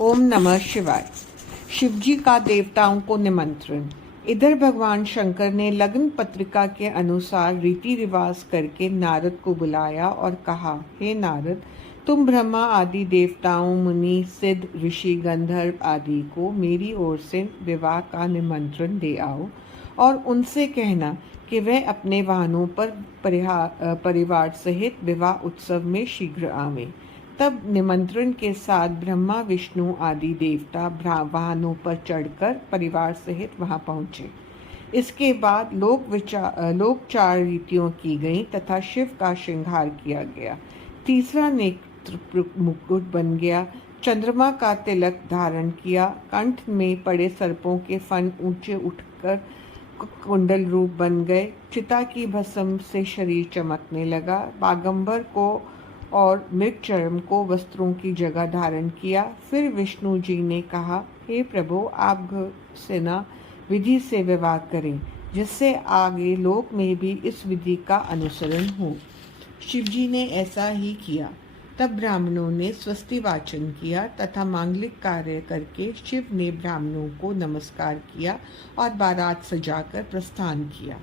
ओम नमः शिवाय। शिवजी का देवताओं को निमंत्रण। इधर भगवान शंकर ने लग्न पत्रिका के अनुसार रीति रिवाज करके नारद को बुलाया और कहा, हे नारद, तुम ब्रह्मा आदि देवताओं, मुनि, सिद्ध, ऋषि, गंधर्व आदि को मेरी ओर से विवाह का निमंत्रण दे आओ और उनसे कहना कि वह अपने वाहनों पर परिवार सहित विवाह उत्सव में शीघ्र आवें। तब निमंत्रण के साथ ब्रह्मा, विष्णु आदि देवता वाहनों पर चढ़कर परिवार सहित वहां पहुंचे। इसके बाद लोक चार रीतियों की गई तथा शिव का श्रृंगार किया गया। तीसरा नेत्र मुकुट बन गया, चंद्रमा का तिलक धारण किया, कंठ में पड़े सर्पों के फन ऊंचे उठकर कुंडल रूप बन गए, चिता की भस्म से शरीर चमकने लगा, बागंबर को और मृगचर्म को वस्त्रों की जगह धारण किया। फिर विष्णु जी ने कहा, हे प्रभु, आप सेना विधि से विवाह करें, जिससे आगे लोक में भी इस विधि का अनुसरण हो। शिव जी ने ऐसा ही किया। तब ब्राह्मणों ने स्वस्ति वाचन किया तथा मांगलिक कार्य करके शिव ने ब्राह्मणों को नमस्कार किया और बारात सजाकर प्रस्थान किया।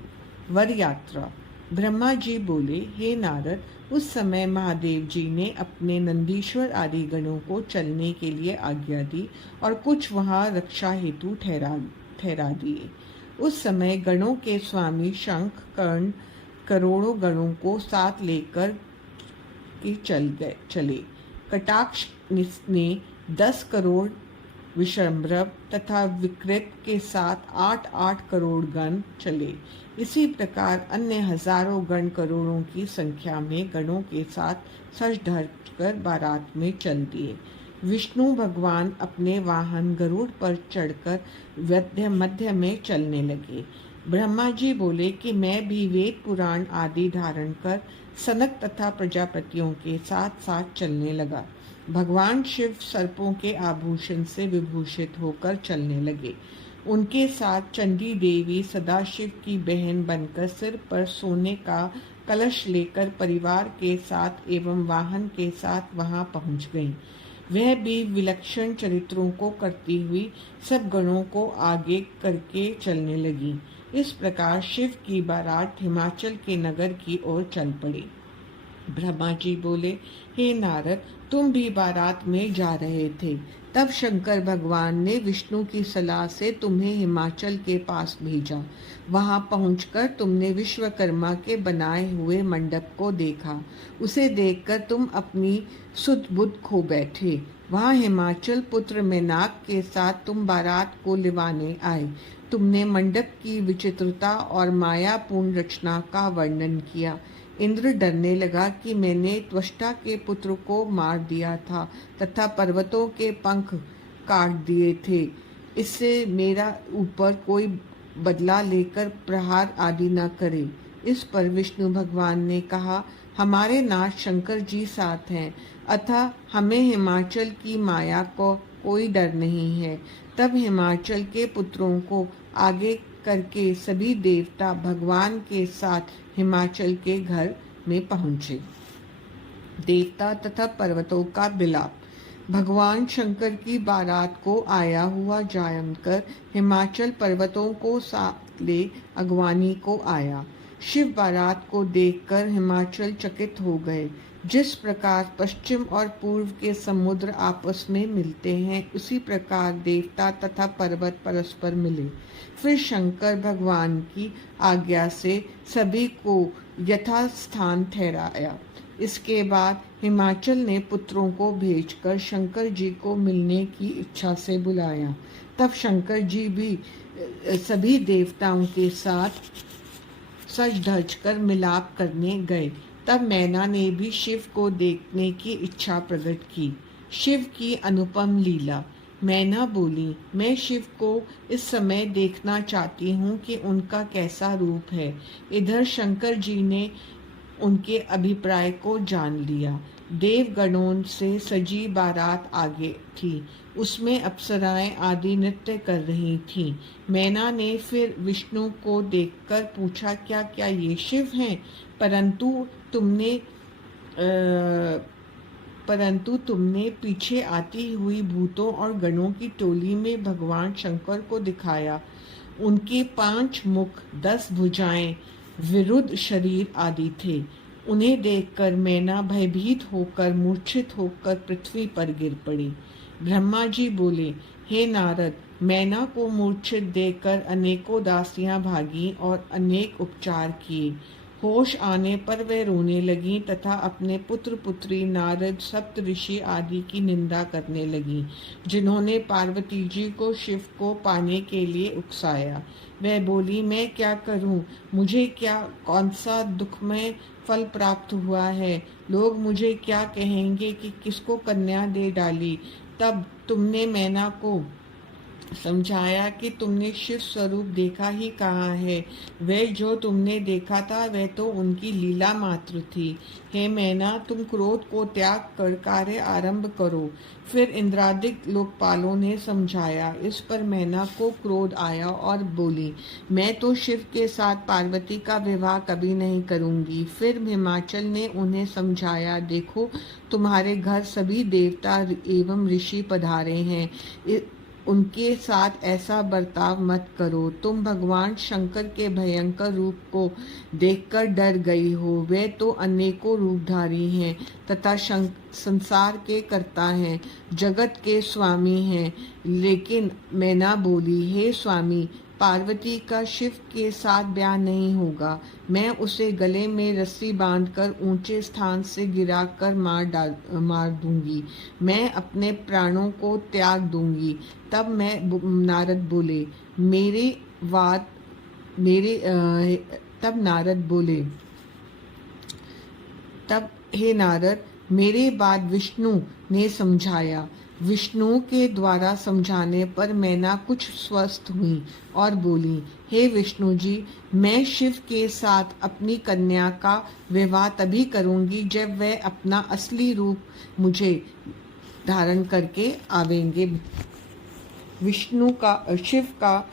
वर यात्रा। ब्रह्मा जी बोले, हे नारद, उस समय महादेव जी ने अपने नंदीश्वर आदि गणों को चलने के लिए आज्ञा दी और कुछ वहां रक्षा हेतु ठहरा दिए। उस समय गणों के स्वामी शंख कर्ण करोड़ों गणों को साथ लेकर के चले। कटाक्ष ने 10 करोड़ विश्रम्भर तथा विकृत के साथ 8-8 करोड़ गण चले। इसी प्रकार अन्य हजारों गण करोड़ों की संख्या में गणों के साथ सज धज कर बारात में चल दिए। विष्णु भगवान अपने वाहन गरुड़ पर चढ़कर मध्य में चलने लगे। ब्रह्मा जी बोले कि मैं भी वेद पुराण आदि धारण कर सनक तथा प्रजापतियों के साथ साथ चलने लगा। भगवान शिव सर्पों के आभूषण से विभूषित होकर चलने लगे। उनके साथ चंडी देवी सदाशिव की बहन बनकर सिर पर सोने का कलश लेकर परिवार के साथ एवं वाहन के साथ वहां पहुंच गईं। वह भी विलक्षण चरित्रों को करती हुई सब गणों को आगे करके चलने लगी। इस प्रकार शिव की बारात हिमाचल के नगर की ओर चल पड़ी। ब्रह्मा जी बोले, हे नारद, तुम भी बारात में जा रहे थे। तब शंकर भगवान ने विष्णु की सलाह से तुम्हें हिमाचल के पास भेजा। वहां पहुंचकर तुमने विश्वकर्मा के बनाए हुए मंडप को देखा। उसे देखकर तुम अपनी सुध बुद्ध खो बैठे। वहां हिमाचल पुत्र मेनाक के साथ तुम बारात को लिवाने आए। तुमने मंडप की विचित्रता और मायापूर्ण रचना का वर्णन किया। इंद्र डरने लगा कि मैंने त्वष्टा के पुत्र को मार दिया था तथा पर्वतों के पंख काट दिए थे। इससे मेरा ऊपर कोई बदला लेकर प्रहार आदि न करे। इस पर विष्णु भगवान ने कहा, हमारे नाथ शंकर जी साथ हैं, अतः हमें हिमाचल की माया को कोई डर नहीं है। तब हिमाचल के पुत्रों को आगे करके सभी देवता भगवान के साथ हिमाचल के घर में पहुंचे। देवता तथा पर्वतों का विलाप। भगवान शंकर की बारात को आया हुआ जानकर हिमाचल पर्वतों को साथ ले अगवानी को आया। शिव बारात को देखकर हिमाचल चकित हो गए। जिस प्रकार पश्चिम और पूर्व के समुद्र आपस में मिलते हैं, उसी प्रकार देवता तथा पर्वत परस्पर मिले। फिर शंकर भगवान की आज्ञा से सभी को यथास्थान ठहराया। इसके बाद हिमाचल ने पुत्रों को भेजकर शंकर जी को मिलने की इच्छा से बुलाया। तब शंकर जी भी सभी देवताओं के साथ सज धज कर मिलाप करने गए। तब मैना ने भी शिव को देखने की इच्छा प्रकट की। शिव की अनुपम लीला। मैना बोली, मैं शिव को इस समय देखना चाहती हूँ कि उनका कैसा रूप है। इधर शंकर जी ने उनके अभिप्राय को जान लिया। देवगणों से सजी बारात आगे थी। उसमें अप्सराएं आदि नृत्य कर रही थीं। मैना ने फिर विष्णु को देखकर पूछा, क्या क्या ये शिव हैं? परंतु तुमने परंतु तुमने पीछे आती हुई भूतों और गणों की टोली में भगवान शंकर को दिखाया। उनके 5 मुख, 10 भुजाएं, विरुद्ध शरीर आदि थे। उन्हें देखकर मैना भयभीत होकर मूर्छित होकर पृथ्वी पर गिर पड़ी। ब्रह्मा जी बोले, हे नारद, मैना को मूर्छित देखकर अनेकों दासियां भागी और अनेक उपचार किए। होश आने पर वह रोने लगी तथा अपने पुत्र पुत्री नारद, सप्त ऋषि आदि की निंदा करने लगी, जिन्होंने पार्वती जी को शिव को पाने के लिए उकसाया। वह बोली, मैं क्या करूं? मुझे क्या कौन सा दुखमय फल प्राप्त हुआ है? लोग मुझे क्या कहेंगे कि किसको कन्या दे डाली? तब तुमने मैना को समझाया कि तुमने शिव स्वरूप देखा ही कहाँ है। वह जो तुमने देखा था वह तो उनकी लीला मात्र थी। हे मैना, तुम क्रोध को त्याग कर कार्य आरंभ करो। फिर इंद्रादिक लोकपालों ने समझाया। इस पर मैना को क्रोध आया और बोली, मैं तो शिव के साथ पार्वती का विवाह कभी नहीं करूंगी। फिर हिमाचल ने उन्हें समझाया, देखो तुम्हारे घर सभी देवता एवं ऋषि पधारे हैं, उनके साथ ऐसा बर्ताव मत करो। तुम भगवान शंकर के भयंकर रूप को देखकर डर गई हो। वे तो अनेकों रूपधारी हैं तथा संसार के कर्ता हैं, जगत के स्वामी हैं। लेकिन मैना बोली, हे स्वामी, पार्वती का शिव के साथ ब्याह नहीं होगा। मैं उसे गले में रस्सी बांधकर ऊंचे स्थान से गिराकर मार दूंगी। मैं अपने प्राणों को त्याग दूंगी। तब नारद बोले, तब हे नारद, मेरे बाद विष्णु ने समझाया। विष्णु के द्वारा समझाने पर मैना कुछ स्वस्थ हुई और बोली, हे विष्णु जी, मैं शिव के साथ अपनी कन्या का विवाह तभी करूंगी जब वह अपना असली रूप मुझे धारण करके आवेंगे। शिव का